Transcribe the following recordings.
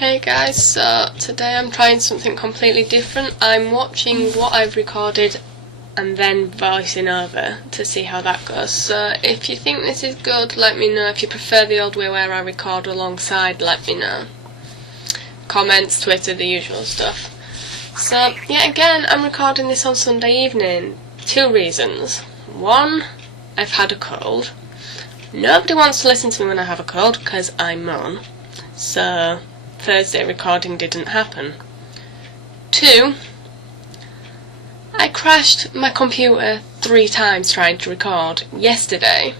Hey guys, so today I'm trying something completely different. I'm watching what I've recorded and then voicing over to see how that goes. So if you think this is good, let me know. If you prefer the old way where I record alongside, let me know. Comments, Twitter, the usual stuff. So yeah, again, I'm recording this on Sunday evening. 2 reasons. 1, I've had a cold. Nobody wants to listen to me when I have a cold because I moan. So Thursday recording didn't happen. 2, I crashed my computer 3 times trying to record yesterday.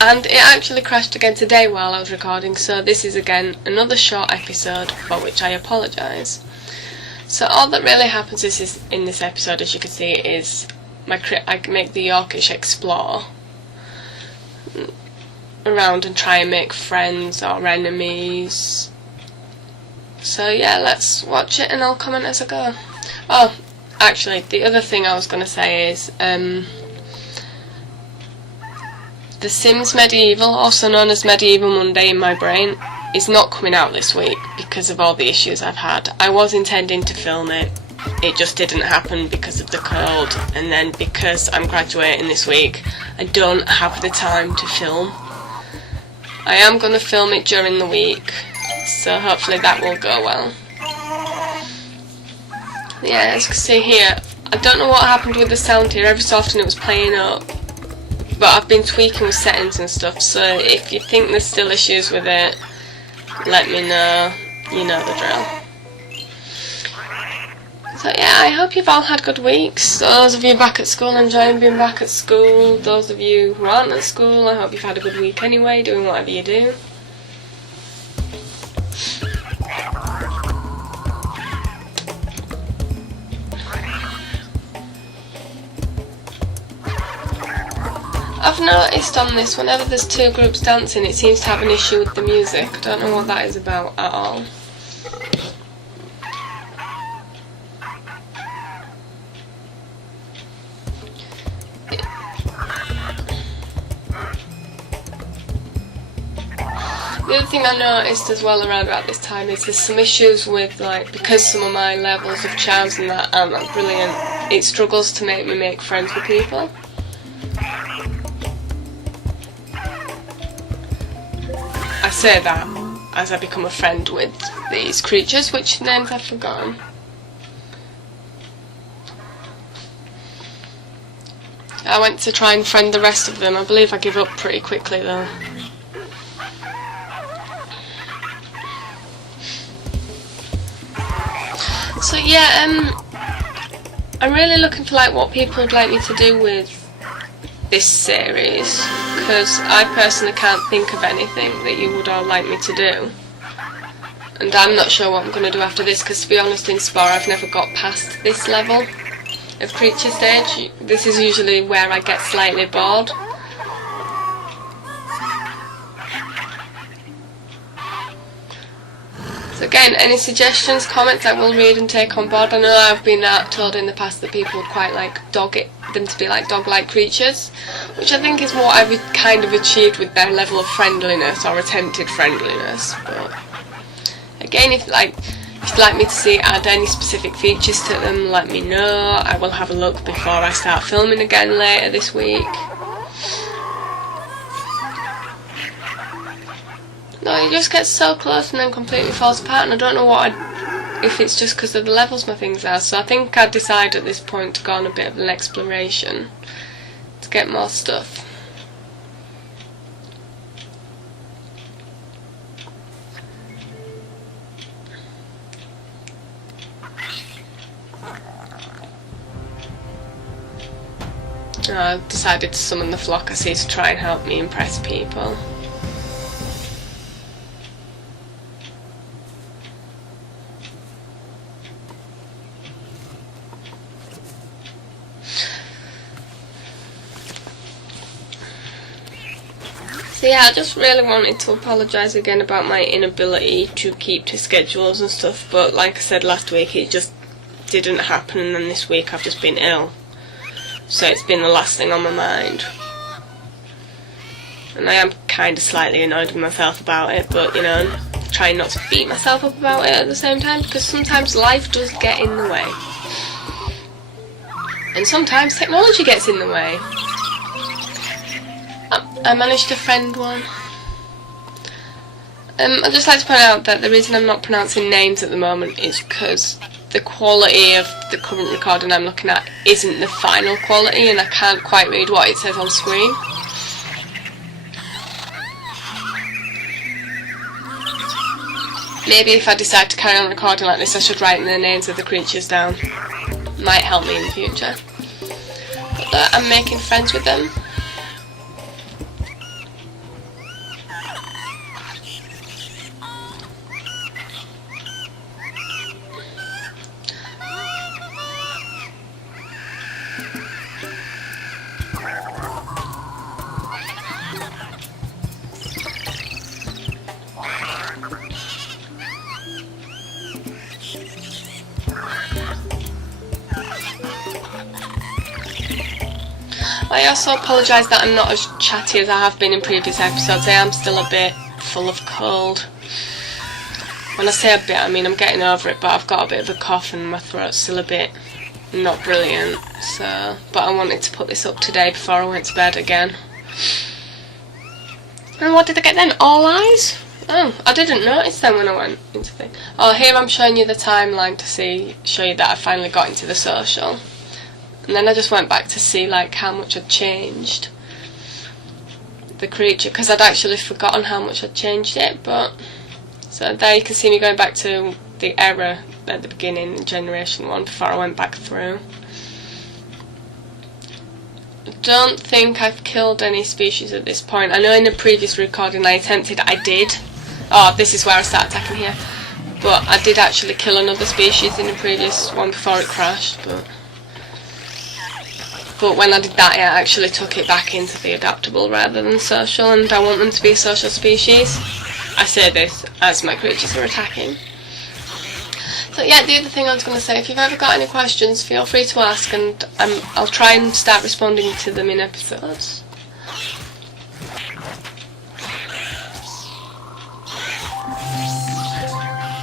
And it actually crashed again today while I was recording, so this is again another short episode for which I apologise. So all that really happens is in this episode, as you can see, is I make the Yorkish explore around and try and make friends or enemies. So yeah, let's watch it and I'll comment as I go. Oh, actually, the other thing I was going to say is The Sims Medieval, also known as Medieval Monday in my brain, is not coming out this week because of all the issues I've had. I was intending to film it, it just didn't happen because of the cold, and then because I'm graduating this week, I don't have the time to film. I am going to film it during the week, so hopefully that will go well. Yeah, as you can see here, I don't know what happened with the sound here. Every so often it was playing up, but I've been tweaking with settings and stuff, so if you think there's still issues with it, let me know. You know the drill. So yeah, I hope you've all had good weeks. Those of you back at school enjoying being back at school. Those of you who aren't at school, I hope you've had a good week anyway, doing whatever you do. I've noticed on this, whenever there's 2 groups dancing, it seems to have an issue with the music. I don't know what that is about at all. The other thing I noticed as well around about this time is there's some issues with, like, because some of my levels of charms and that aren't that brilliant, it struggles to make me make friends with people. I say that as I become a friend with these creatures, which names I've forgotten. I went to try and friend the rest of them. I believe I give up pretty quickly though. So yeah, I'm really looking for like what people would like me to do with this series, because I personally can't think of anything that you would all like me to do, and I'm not sure what I'm going to do after this, because to be honest, in Spore I've never got past this level of creature stage. This is usually where I get slightly bored. So again, any suggestions, comments, I will read and take on board. I know I've been told in the past that people would quite like them to be like dog-like creatures, which I think is what I've kind of achieved with their level of friendliness, or attempted friendliness. But again, if you'd like me to add any specific features to them, let me know. I will have a look before I start filming again later this week. No, it just gets so close and then completely falls apart, and I don't know if it's just because of the levels my things are, so I think I'd decide at this point to go on a bit of an exploration to get more stuff. I've decided to summon the flock I see to try and help me impress people. So yeah, I just really wanted to apologise again about my inability to keep to schedules and stuff, but like I said last week, it just didn't happen, and then this week I've just been ill. So it's been the last thing on my mind. And I am kind of slightly annoyed with myself about it, but you know, trying not to beat myself up about it at the same time, because sometimes life does get in the way. And sometimes technology gets in the way. I managed to friend one. I'd just like to point out that the reason I'm not pronouncing names at the moment is because the quality of the current recording I'm looking at isn't the final quality, and I can't quite read what it says on screen. Maybe if I decide to carry on recording like this, I should write the names of the creatures down. Might help me in the future. But I'm making friends with them. I also apologise that I'm not as chatty as I have been in previous episodes. I am still a bit full of cold. When I say a bit, I mean I'm getting over it, but I've got a bit of a cough and my throat's still a bit not brilliant. So, but I wanted to put this up today before I went to bed again. And what did I get then? All eyes? Oh, I didn't notice them when I went into the... Oh, here I'm showing you the timeline to show you that I finally got into the social. And then I just went back to see like how much I'd changed the creature, because I'd actually forgotten how much I'd changed it. But so there you can see me going back to the error at the beginning in Generation 1 before I went back through. I don't think I've killed any species at this point. I know in the previous recording I attempted, I did. Oh, this is where I start attacking here. But I did actually kill another species in the previous one before it crashed. But when I did that, I actually took it back into the adaptable rather than social, and I want them to be a social species. I say this as my creatures are attacking. So yeah, the other thing I was going to say, if you've ever got any questions, feel free to ask, and I'll try and start responding to them in episodes.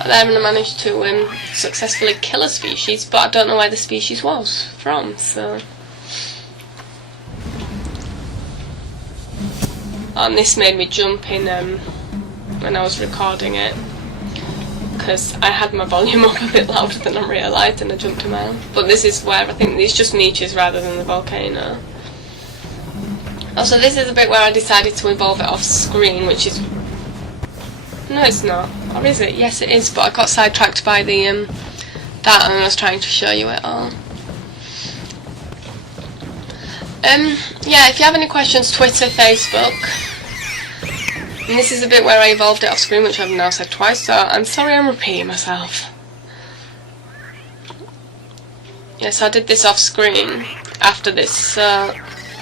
Then I managed to successfully kill a species, but I don't know where the species was from, so... And this made me jump in when I was recording it, because I had my volume up a bit louder than I realised and I jumped around. But this is where I think it's just niches rather than the volcano. Also, this is a bit where I decided to evolve it off screen, which is... No, it's not. Or is it? Yes, it is, but I got sidetracked by the that, and I was trying to show you it all. Yeah, if you have any questions, Twitter, Facebook. And this is a bit where I evolved it off screen, which I've now said twice, so I'm sorry I'm repeating myself. Yes, I did this off screen after this to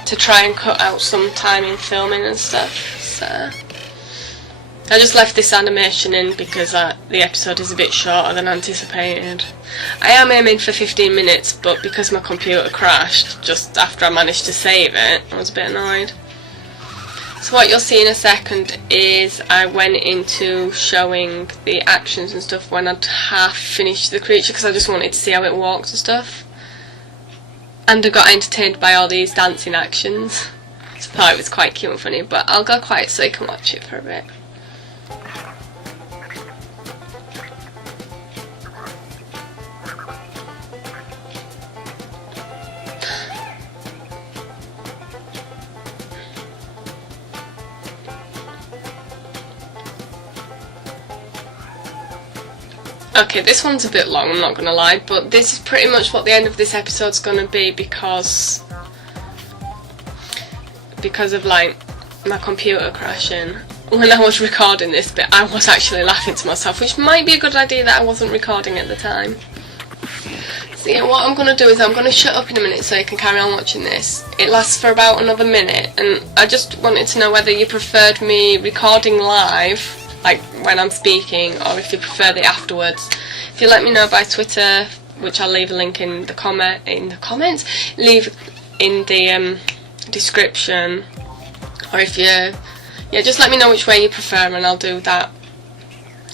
try and cut out some time in filming and stuff, so... I just left this animation in because the episode is a bit shorter than anticipated. I am aiming for 15 minutes, but because my computer crashed just after I managed to save it, I was a bit annoyed. So what you'll see in a second is I went into showing the actions and stuff when I'd half finished the creature, because I just wanted to see how it walked and stuff. And I got entertained by all these dancing actions. So I thought it was quite cute and funny, but I'll go quiet so you can watch it for a bit. Okay, this one's a bit long, I'm not gonna lie, but this is pretty much what the end of this episode's gonna be because of like my computer crashing. When I was recording this bit, I was actually laughing to myself, which might be a good idea that I wasn't recording at the time. So yeah, what I'm gonna do is I'm gonna shut up in a minute so you can carry on watching this. It lasts for about another minute, and I just wanted to know whether you preferred me recording live, like when I'm speaking, or if you prefer it afterwards. If you let me know by Twitter, which I'll leave a link in the comments, leave in the description, or if you, yeah, just let me know which way you prefer, and I'll do that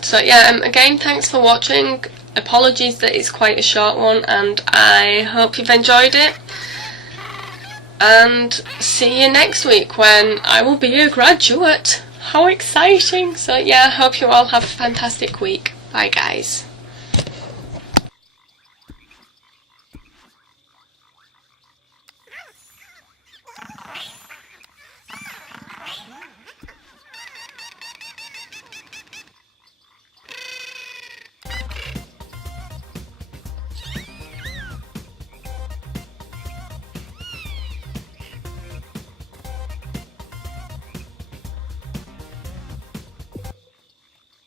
So yeah, again, thanks for watching. Apologies that it's quite a short one, and I hope you've enjoyed it. And see you next week when I will be a graduate. How exciting! So yeah, I hope you all have a fantastic week. Bye guys.